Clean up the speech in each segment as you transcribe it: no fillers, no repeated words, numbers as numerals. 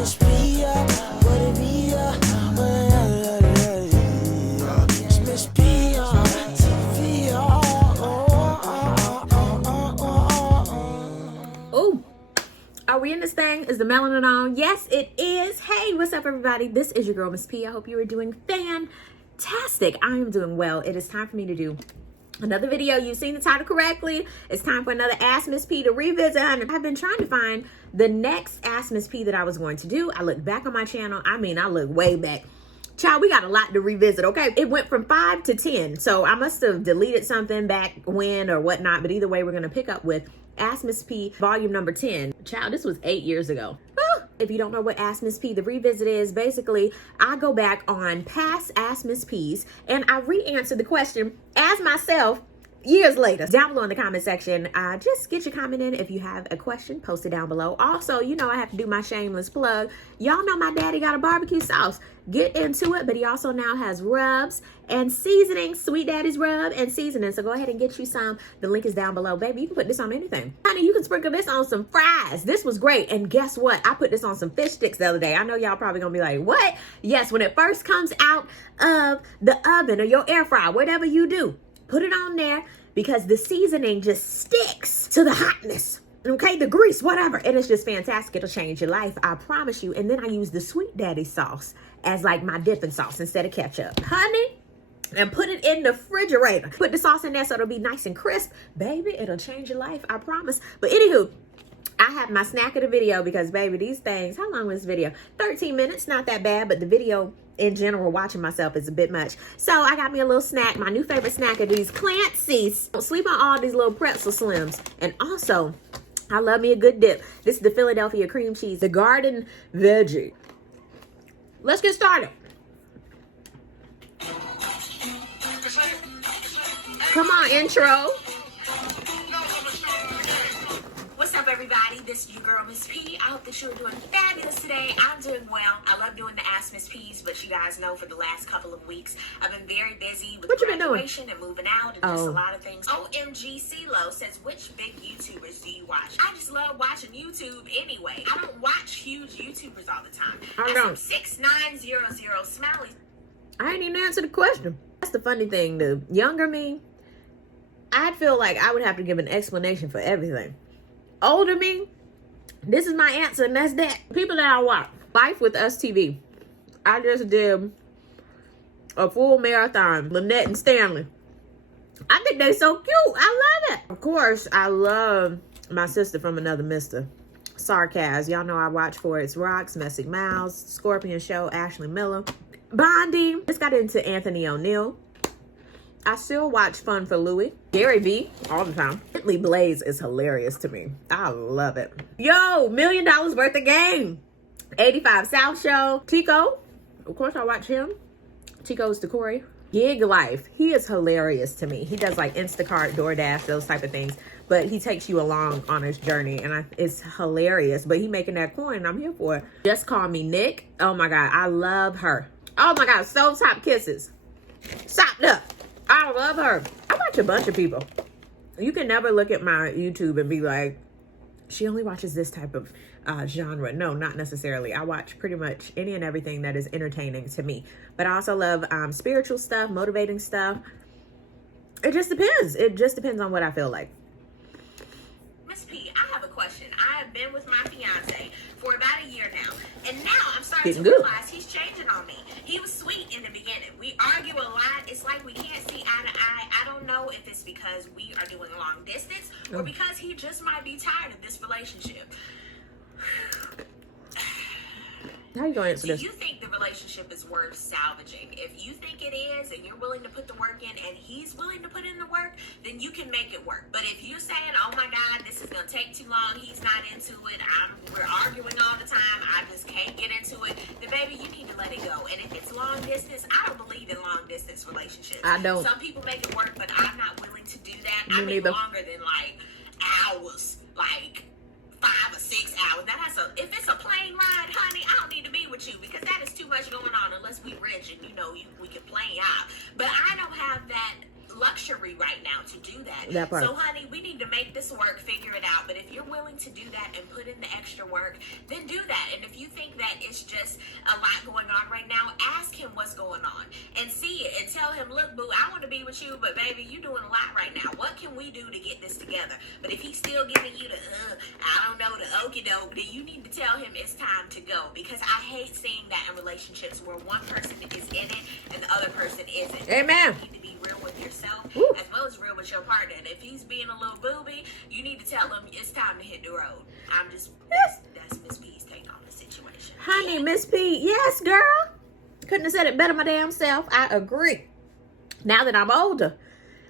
MissP, what it be, it's MissP on TV. Oh, are we in this thing? Is the melanin on? Yes, it is. Hey, what's up, everybody? This is your girl, MissP. I hope you are doing fantastic. I am doing well. It is time for me to do another video. You've seen the title correctly. It's time for another Ask MissP to revisit. I've been trying to find the next Ask MissP that I was going to do. I looked back on my channel. I mean, I looked way back. Child, we got a lot to revisit, okay? It went from 5 to 10, so I must have deleted something back when or whatnot, but either way, we're going to pick up with Ask MissP volume number 10. Child, this was 8 years ago. If you don't know what Ask MissP, the revisit is, basically, I go back on past Ask MissPs and I re-answer the question as myself years later. Down below in the comment section, just get your comment in. If you have a question, post it down below. Also, you know I have to do my shameless plug. Y'all know my daddy got a barbecue sauce. Get into it, but he also now has rubs and seasoning, Sweet Daddy's rub and seasoning. So go ahead and get you some. The link is down below. Baby, you can put this on anything. Honey, you can sprinkle this on some fries. This was great. And guess what? I put this on some fish sticks the other day. I know y'all probably gonna be like, what? Yes, when it first comes out of the oven or your air fryer, whatever you do, put it on there because the seasoning just sticks to the hotness. Okay, the grease, whatever. And it's just fantastic. It'll change your life, I promise you. And then I use the Sweet Daddy sauce as like my dipping sauce instead of ketchup. Honey, and put it in the refrigerator. Put the sauce in there so it'll be nice and crisp. Baby, it'll change your life, I promise. But anywho, I have my snack of the video because, baby, these things, how long was this video? 13 minutes, not that bad, but the video in general, watching myself is a bit much. So I got me a little snack. My new favorite snack are these Clancy's. Don't sleep on all these little pretzel slims. And also, I love me a good dip. This is the Philadelphia cream cheese, the garden veggie. Let's get started. Come on, intro. What's up, everybody? This is your girl, MissP. I hope that you're doing fabulous today. I'm doing well. I love doing the Ask MissPs, but you guys know for the last couple of weeks, I've been very busy with graduation and moving out and just a lot of things. OMG CeeLo says, which big YouTubers do you watch? I just love watching YouTube anyway. I don't watch huge YouTubers all the time. I don't. 6900 Smiley. I ain't even answer the question. That's the funny thing. The younger me, I'd feel like I would have to give an explanation for everything. Older me, this is my answer, and that's that. People that I watch. Life with Us TV. I just did a full marathon. Lynette and Stanley. I think they're so cute. I love it. Of course, I love my sister from another mister. Sarcasm. Y'all know I watch For It's Rocks, Messy Mouse, Scorpion Show, Ashley Miller. Bondi. Just got into Anthony O'Neill. I still watch Fun for Louie. Gary V, all the time. Bentley Blaze is hilarious to me. I love it. Yo, $1 million worth of game. 85 South Show. Tico, of course I watch him. Tico's Decory. Gig Life, he is hilarious to me. He does like Instacart, DoorDash, those type of things. But he takes you along on his journey, and it's hilarious. But he making that coin, and I'm here for it. Just Call Me Nick. Oh my God, I love her. Oh my God, Stovetop Kisses. Stopped up. I love her. I watch a bunch of people. You can never look at my YouTube and be like, she only watches this type of genre. No, not necessarily. I watch pretty much any and everything that is entertaining to me. But I also love spiritual stuff, motivating stuff. It just depends. It just depends on what I feel like. MissP, I have a question. I have been with my fiance for about a year now. And now I'm starting to realize he's changing on me. He was sweet in the beginning. We argue a lot. It's like we can't see eye to eye. I don't know if it's because we are doing long distance or because he just might be tired of this relationship. How are you going to answer this? Do you think the relationship is worth salvaging? If you think it is and you're willing to put the work in and he's willing to put in the work, then you can make it work. But if you're saying, oh my God, this is going to take too long, he's not into it, we're arguing all the time, I just can't get into it, then baby, you need to let it go. And if it's long distance, I don't believe in long distance relationships. I don't. Some people make it work, but I'm not willing to do that. I mean, longer than like hours, like 5 or 6 hours. Now if it's a plane ride, honey, I don't need to be with you because that is too much going on unless we rich and we can play out. But I don't have that luxury right now to do that. So honey, we need to make this work, figure it out. But if you're willing to do that and put in the extra work, then do that. And if you think that it's just a lot going on right now, ask him what's going on and see it and tell him, look, boo, I want to be with you, but baby, you're doing a lot right now. What can we do to get this together? But if he's still giving you the, I don't know, the okie doke, then you need to tell him it's time to go, because I hate seeing that in relationships where one person is in it and the other person isn't. Amen. You need to be real with yourself Woo. as well as real with your partner. And if he's being a little booby, you need to tell him it's time to hit the road. That's Miss P's take on the situation. Honey, Miss P, yes, girl. Couldn't have said it better my damn self. I agree. Now that I'm older,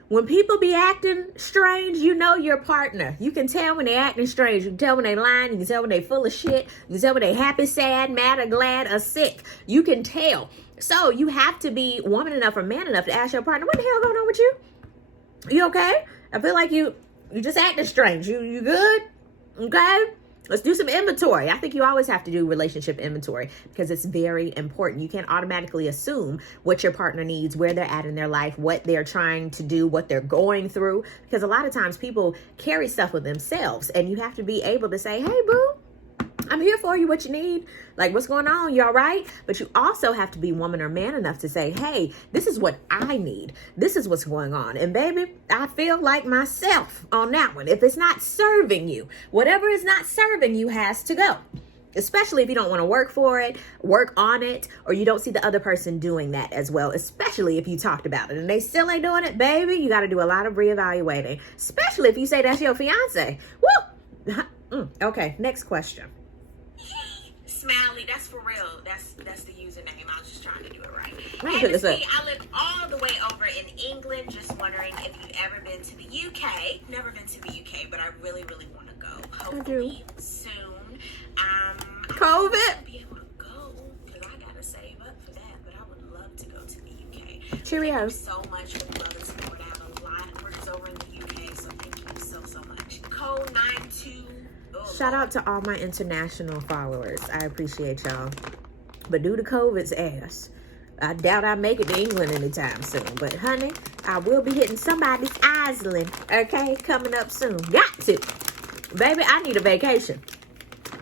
when people be acting strange, you know your partner. You can tell when they acting strange. You can tell when they lying. You can tell when they full of shit. You can tell when they happy, sad, mad, or glad, or sick. You can tell. So you have to be woman enough or man enough to ask your partner, what the hell going on with you? You okay? I feel like you just acting strange. You good? Okay? Let's do some inventory. I think you always have to do relationship inventory because it's very important. You can't automatically assume what your partner needs, where they're at in their life, what they're trying to do, what they're going through. Because a lot of times people carry stuff with themselves, and you have to be able to say, hey, boo, I'm here for you, what you need. Like, what's going on? You all right? But you also have to be woman or man enough to say, hey, this is what I need. This is what's going on. And baby, I feel like myself on that one. If it's not serving you, whatever is not serving you has to go. Especially if you don't want to work for it, work on it, or you don't see the other person doing that as well, especially if you talked about it and they still ain't doing it, baby, you got to do a lot of reevaluating, especially if you say that's your fiance. Woo! Okay, next question. Smiley, that's for real. That's the username. I was just trying to do it right. Let me put this up. I live all the way over in England. Just wondering if you've ever been to the UK. Never been to the UK, but I really, really want to go. Hopefully soon. COVID. I won't be able to go because I gotta save up for that. But I would love to go to the UK. Cheerio. Thank you so much for the love and support. I have a lot of friends over in the UK, so thank you so much. Code 92. Shout out to all my international followers. I appreciate y'all. But due to COVID's ass, I doubt I make it to England anytime soon. But honey, I will be hitting somebody's island, okay? Coming up soon. Got to. Baby, I need a vacation.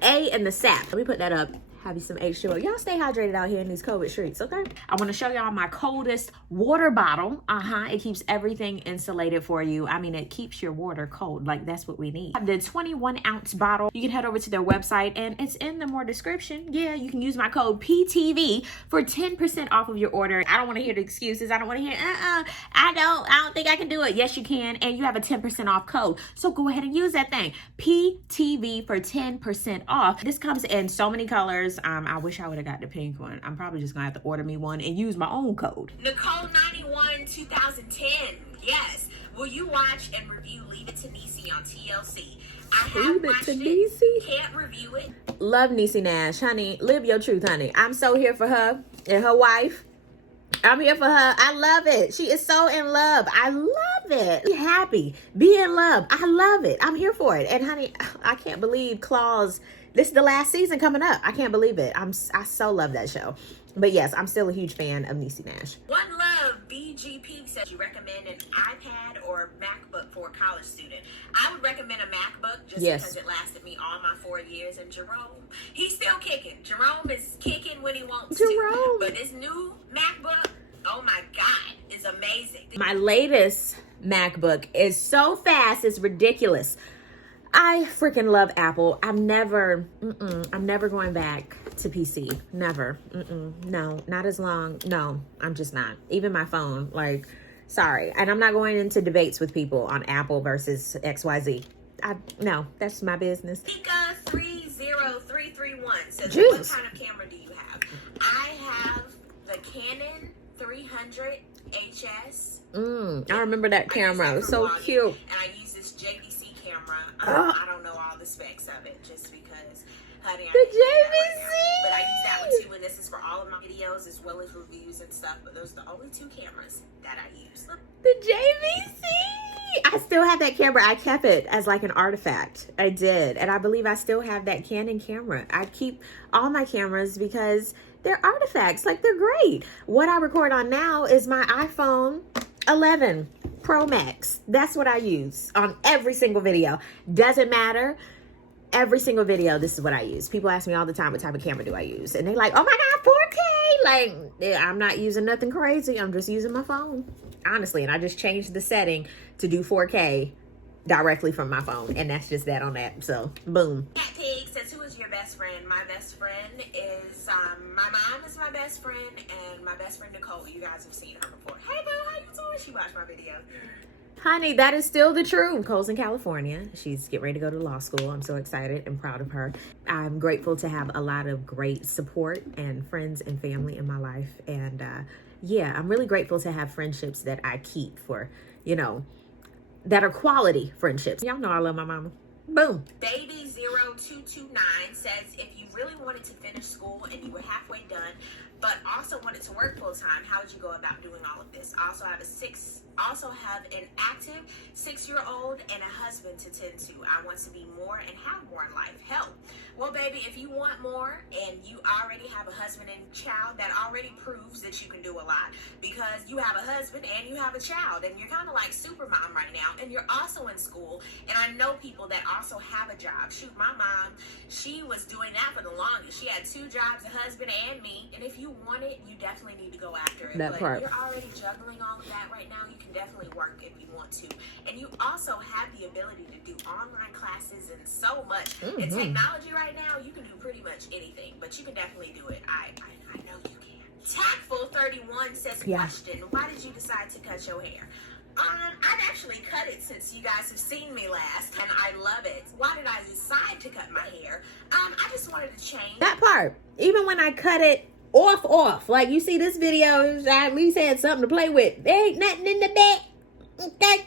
A and the sap. Let me put that up. Have you some H2O. Y'all stay hydrated out here in these COVID streets, okay? I want to show y'all my coldest water bottle. It keeps everything insulated for you. I mean, it keeps your water cold. Like, that's what we need. The 21-ounce bottle. You can head over to their website, and it's in the more description. Yeah, you can use my code PTV for 10% off of your order. I don't want to hear the excuses. I don't want to hear, I don't think I can do it. Yes, you can, and you have a 10% off code. So go ahead and use that thing. PTV for 10% off. This comes in so many colors. I wish I would have got the pink one. I'm probably just gonna have to order me one and use my own code. Nicole 91 2010. Yes. Will you watch and review Leave It to Niecy on TLC? I have watched it. Can't review it. Love Niecy Nash, honey. Live your truth, honey. I'm so here for her and her wife. I'm here for her. I love it. She is so in love. I love it. Be happy. Be in love. I love it. I'm here for it. And honey, I can't believe Claus. This is the last season coming up. I can't believe it. I so love that show. But yes, I'm still a huge fan of Niecy Nash. One Love BGP says you recommend an iPad or MacBook for a college student. I would recommend a MacBook just because it lasted me all my 4 years. And Jerome, he's still kicking. Jerome is kicking when he wants to. But this new MacBook, oh my God, is amazing. My latest MacBook is so fast, it's ridiculous. I freaking love Apple. I'm never going back to PC. Never. No, not as long. No, I'm just not. Even my phone, like, sorry. And I'm not going into debates with people on Apple versus XYZ. No, that's my business. Mika 30331 says, Jesus. what kind of camera do you have? I have the Canon 300 HS. I remember that camera. It was so cute. And I use this JVC camera. I don't know all the specs of it just because, honey, the JVC. But I use that one too, and this is for all of my videos as well as reviews and stuff. But those are the only 2 cameras that I use. The JVC. I still have that camera. I kept it as like an artifact. I did. And I believe I still have that Canon camera. I keep all my cameras because they're artifacts. Like, they're great. What I record on now is my iPhone 11 Pro Max. That's what I use on every single video. Doesn't matter. every single video, this is what I use. People ask me all the time, what type of camera do I use? And they like, oh my God, 4K. Like, I'm not using nothing crazy. I'm just using my phone, honestly. And I just changed the setting to do 4K directly from my phone. And that's just that on that. So, boom. Cat Pig says, who is your best friend? My best friend is, my mom is my best friend, and my best friend Nicole. You guys have seen her before. Hey, boo, how you doing? She watched my video. Honey, that is still the truth. Nicole's in California. She's getting ready to go to law school. I'm so excited and proud of her. I'm grateful to have a lot of great support and friends and family in my life. And yeah, I'm really grateful to have friendships that I keep for, you know, that are quality friendships. Y'all know I love my mama. Boom. Baby0229 says, if you really wanted to finish school and you were halfway done, but also wanted to work full time, how would you go about doing all of this? I also have an active 6-year-old and a husband to tend to. I want to be more and have more in life. Help. Well, baby, if you want more and you already have a husband and child, that already proves that you can do a lot, because you have a husband and you have a child, and you're kind of like super mom right now, and you're also in school. And I know people that also have a job. Shoot, my mom, she was doing that for the longest. She had 2 jobs, a husband and me. And if you want it, you definitely need to go after it. That but part. You're already juggling all of that right now. You can definitely work if you want to. And you also have the ability to do online classes and so much. In technology right now, you can do pretty much anything, but you can definitely do it. I know you can. Tactful31 says, question, why did you decide to cut your hair? I've actually cut it since you guys have seen me last, and I love it. Why did I decide to cut my hair? I just wanted to change. That part. Even when I cut it off. Like, you see this video, I at least had something to play with. There ain't nothing in the back. Okay.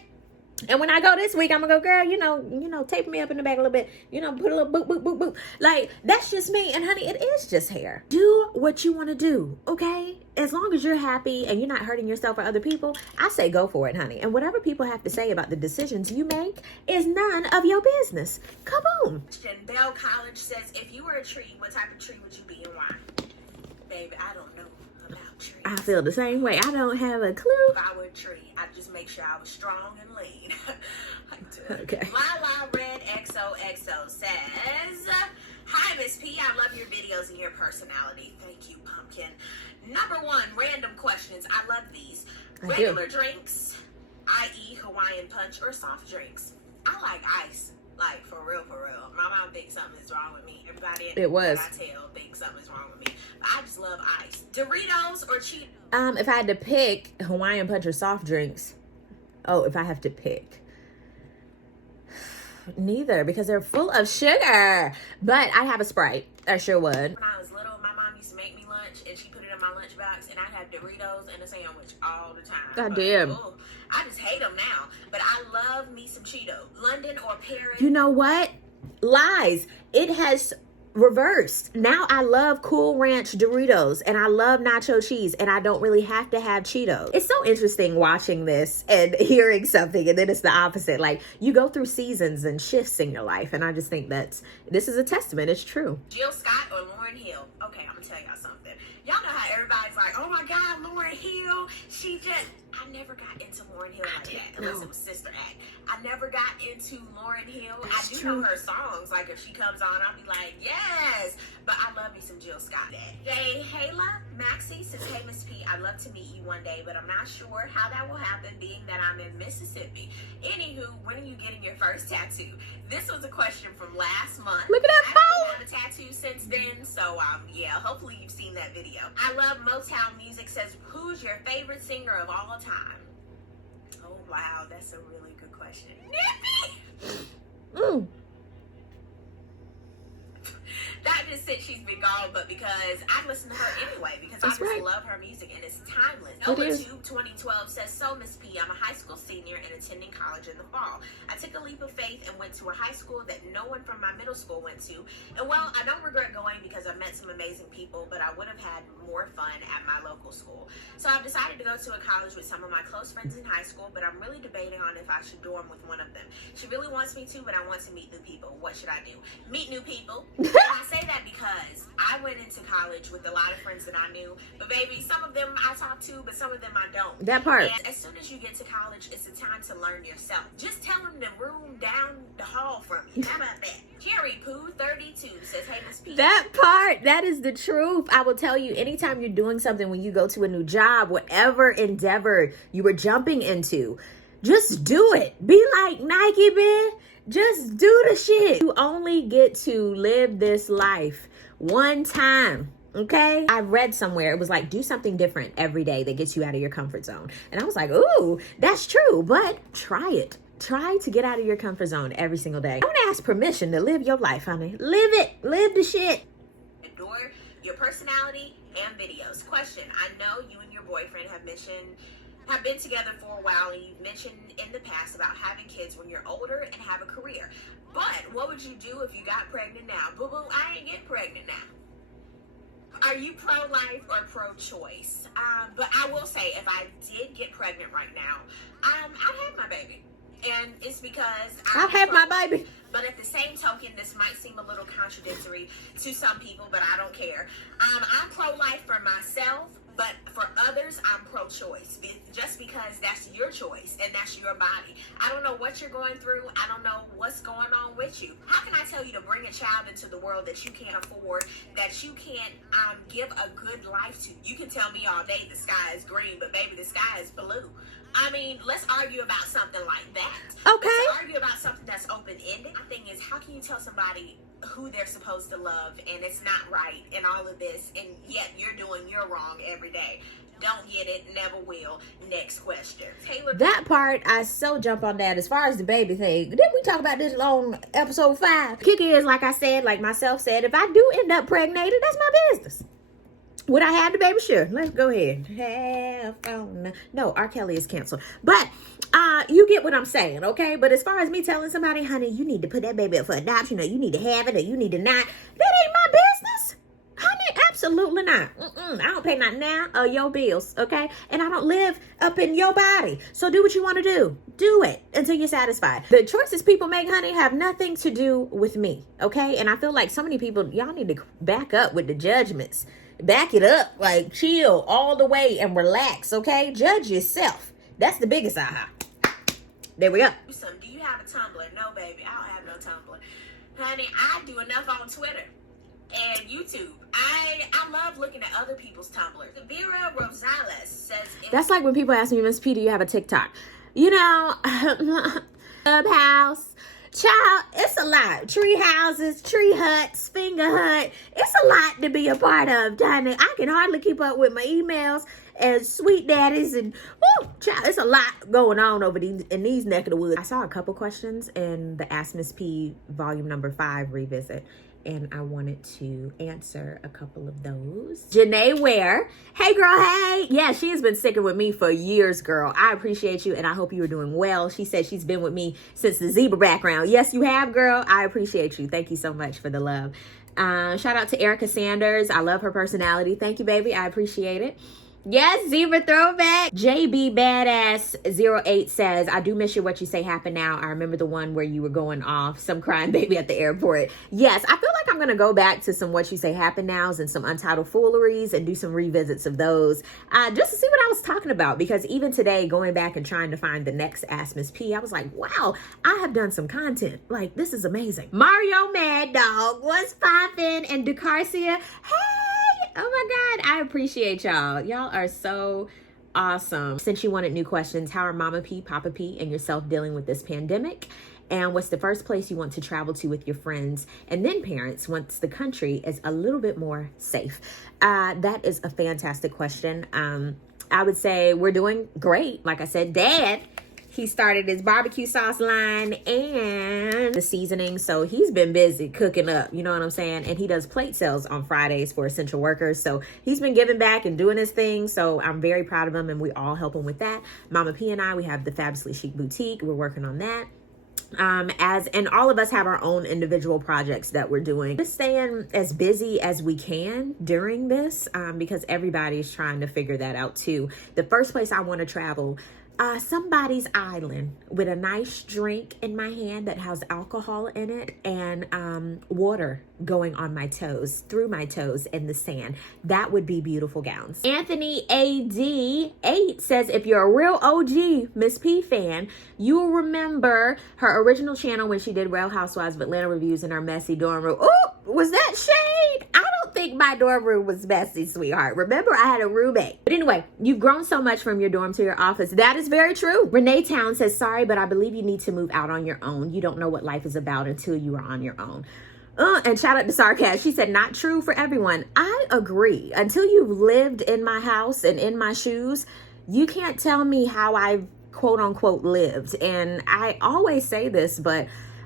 And when I go this week, I'm gonna go, girl, you know, tape me up in the back a little bit, you know, put a little boop, boop, boop, boop. Like, that's just me. And honey, it is just hair. Do what you want to do, okay? As long as you're happy and you're not hurting yourself or other people, I say go for it, honey. And whatever people have to say about the decisions you make is none of your business. Kaboom. Bell College says, if you were a tree, what type of tree would you be and why? Baby, I don't know about trees. I feel the same way. I don't have a clue. If I were a tree, I'd just make sure I was strong and lean. Okay. Lala Red XOXO says, hi, Miss P. I love your videos and your personality. Thank you, Pumpkin. Number 1, random questions. I love these. Regular drinks, i.e. Hawaiian punch, or soft drinks? I like ice. Like, for real, for real. My mom thinks something is wrong with me. Everybody It was. I tell thinks something is wrong with me. But I just love ice. Doritos or Cheetos? If I had to pick Hawaiian punch or soft drinks, if I have to pick, neither, because they're full of sugar. But I have a Sprite. I sure would. When I was little, my mom used to make me lunch, and she put it in my lunchbox, and I'd have Doritos and a sandwich all the time. God damn. I just hate them now. But I love me some Cheetos. London or Paris? You know what? Lies. It has reversed. Now I love Cool Ranch Doritos and I love nacho cheese, and I don't really have to have Cheetos. It's so interesting watching this and hearing something, and then it's the opposite. Like, you go through seasons and shifts in your life, and I just think this is a testament. It's true. Jill Scott or Lauryn Hill? Okay, I'm gonna tell y'all something. Y'all know how everybody's like, oh my God, Lauryn Hill. I never got into Lauryn Hill like that, unless it was Sister Act. I never got into Lauryn Hill. I do know her songs. Like, if she comes on, I'll be like, yes. But I love me some Jill Scott. Jay Hayla Maxie says, hey, Miss P, I'd love to meet you one day, but I'm not sure how that will happen, being that I'm in Mississippi. Anywho, when are you getting your first tattoo? This was a question from last month. Look at that I phone. haven't had a tattoo since then, so yeah, hopefully you've seen that video. I love Motown Music says, who's your favorite singer of all time? Oh wow, that's a really good question. Nippy! Not just since she's been gone, but because I listen to her anyway, because I just love her music and it's timeless. NovaTube 2012 says, so Miss P, I'm a high school senior and attending college in the fall. I took a leap of faith and went to a high school that no one from my middle school went to. And well, I don't regret going because I met some amazing people, but I would have had more fun at my local school. So I've decided to go to a college with some of my close friends in high school, but I'm really debating on if I should dorm with one of them. She really wants me to, but I want to meet new people. What should I do? Meet new people. And I say that because I went into college with a lot of friends that I knew, but baby, some of them I talk to, but some of them I don't. That part. And as soon as you get to college, it's the time to learn yourself. Just tell them the room down the hall from you. How about that? Jerry Pooh 32 says, hey, Miss P. That part, that is the truth. I will tell you, anytime you're doing something, when you go to a new job, whatever endeavor you were jumping into, just do it. Be like Nike, man. Just do the shit. You only get to live this life one time. Okay? I read somewhere, it was like, do something different every day that gets you out of your comfort zone. And I was like, ooh, that's true, but try it. Try to get out of your comfort zone every single day. Don't ask permission to live your life, honey. Live it. Live the shit. Adore your personality and videos. Question, I know you and your boyfriend have been together for a while, and you've mentioned in the past about having kids when you're older and have a career. But what would you do if you got pregnant now? Boo-boo, I ain't getting pregnant now. Are you pro-life or pro-choice? But I will say, if I did get pregnant right now, I'd have my baby. And it's because I'll have my baby. But at the same token, this might seem a little contradictory to some people, but I don't care. I'm pro-life for myself, but for others, I'm pro-choice. Just because that's your choice and that's your body. I don't know what you're going through. I don't know what's going on with you. How can I tell you to bring a child into the world that you can't afford, that you can't give a good life to? You can tell me all day the sky is green, but baby, the sky is blue. I mean, let's argue about something like that. Okay. Let's argue about something that's open-ended. My thing is, how can you tell somebody who they're supposed to love and it's not right and all of this, and yet you're doing your wrong every day? Don't get it, never will. Next question. Taylor. That part, I so jump on that. As far as the baby thing, didn't we talk about this on episode 5? Kick is, like I said, like myself said, if I do end up pregnated, that's my business. Would I have the baby? Sure. Let's go ahead. No, R. Kelly is canceled. But you get what I'm saying, okay? But as far as me telling somebody, honey, you need to put that baby up for adoption, or you need to have it, or you need to not, that ain't my business. Honey, absolutely not. I don't pay not now or your bills, okay? And I don't live up in your body. So do what you want to do. Do it until you're satisfied. The choices people make, honey, have nothing to do with me, okay? And I feel like so many people, y'all need to back up with the judgments. Back it up, like chill all the way and relax, okay? Judge yourself. That's the biggest aha. There we go. Do you have a Tumblr? No, baby, I don't have no Tumblr. Honey, I do enough on Twitter and YouTube. I love looking at other people's Tumblr. Vera Rosales says... That's like when people ask me, Miss P, do you have a TikTok? You know, Clubhouse... Child, it's a lot. Tree houses, tree huts, finger hut. It's a lot to be a part of, Johnny. I can hardly keep up with my emails and sweet daddies and child, it's a lot going on over in these neck of the woods. I saw a couple questions in the Ask Miss P volume number 5 revisit, and I wanted to answer a couple of those. Janae Ware. Hey, girl, hey. Yeah, she has been sticking with me for years, girl. I appreciate you, and I hope you are doing well. She said she's been with me since the zebra background. Yes, you have, girl. I appreciate you. Thank you so much for the love. Shout out to Erica Sanders. I love her personality. Thank you, baby. I appreciate it. Yes, zebra throwback. JB Badass 08 says, I do miss you. What you say happened now. I remember the one where you were going off, some crying baby at the airport. Yes, I feel like I'm going to go back to some what you say happened nows and some untitled fooleries and do some revisits of those just to see what I was talking about. Because even today, going back and trying to find the next Ask Miss P, I was like, wow, I have done some content. Like, this is amazing. Mario Mad Dog, what's poppin'? And Decarcia, hey. Oh my God, I appreciate y'all. Y'all are so awesome. Since you wanted new questions, how are Mama P, Papa P, and yourself dealing with this pandemic? And what's the first place you want to travel to with your friends and then parents once the country is a little bit more safe? That is a fantastic question. I would say we're doing great. Like I said, Dad, he started his barbecue sauce line and the seasoning. So he's been busy cooking up, you know what I'm saying? And he does plate sales on Fridays for essential workers. So he's been giving back and doing his thing. So I'm very proud of him, and we all help him with that. Mama P and I, we have the Fabulously Chic Boutique. We're working on that. And all of us have our own individual projects that we're doing. Just staying as busy as we can during this, because everybody's trying to figure that out too. The first place I want to travel somebody's island with a nice drink in my hand that has alcohol in it and water going on my toes, through my toes in the sand. That would be beautiful gowns. Anthony AD8 says, if you're a real OG Miss P fan, you will remember her original channel when she did Real Housewives of Atlanta reviews in her messy dorm room. Oh, was that shade? I don't think my dorm room was messy, sweetheart. Remember, I had a roommate. But anyway, you've grown so much from your dorm to your office. That is very true. Renee Town says, sorry, but I believe you need to move out on your own. You don't know what life is about until you are on your own. And shout out to Sarkaz. She said, not true for everyone. I agree. Until you've lived in my house and in my shoes, you can't tell me how I've quote unquote lived. And I always say this, but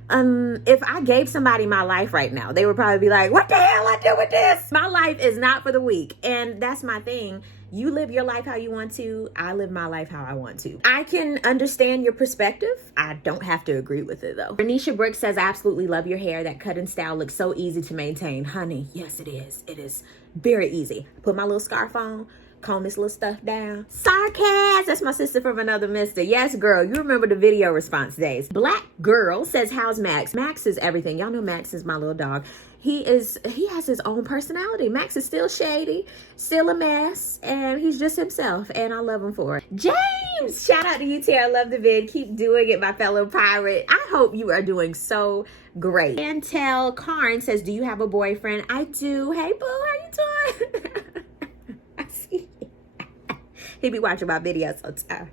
if I gave somebody my life right now, they would probably be like, what the hell I do with this? My life is not for the weak. And that's my thing. You live your life how you want to. I live my life how I want to. I can understand your perspective. I don't have to agree with it though. Renisha Brooks says, I absolutely love your hair. That cut and style looks so easy to maintain. Honey, yes it is. It is very easy. Put my little scarf on, comb this little stuff down. Sarkaz, that's my sister from another mister. Yes, girl, you remember the video response days. Black Girl says, how's Max? Max is everything. Y'all know Max is my little dog. He has his own personality. Max is still shady, still a mess, and he's just himself, and I love him for it. James, shout out to you, Tara. I love the vid. Keep doing it, my fellow pirate. I hope you are doing so great. Chantel Karn says, do you have a boyfriend? I do. Hey, boo, how you doing? I see. He be watching my videos all the time.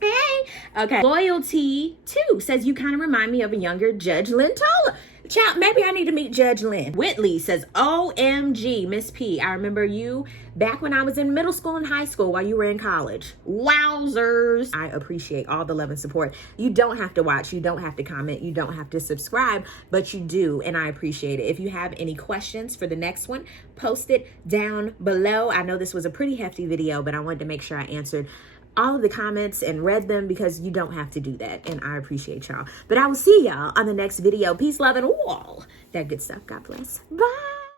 Hey. Okay. Loyalty 2 says, you kind of remind me of a younger Judge Lynn Tola. Child, maybe I need to meet Judge Lynn. Whitley says, OMG, Miss P. I remember you back when I was in middle school and high school while you were in college. Wowzers. I appreciate all the love and support. You don't have to watch. You don't have to comment. You don't have to subscribe, but you do, and I appreciate it. If you have any questions for the next one, post it down below. I know this was a pretty hefty video, but I wanted to make sure I answered all of the comments and read them because you don't have to do that, and I appreciate y'all. But I will see y'all on the next video. Peace, love, and all that good stuff. God bless. Bye.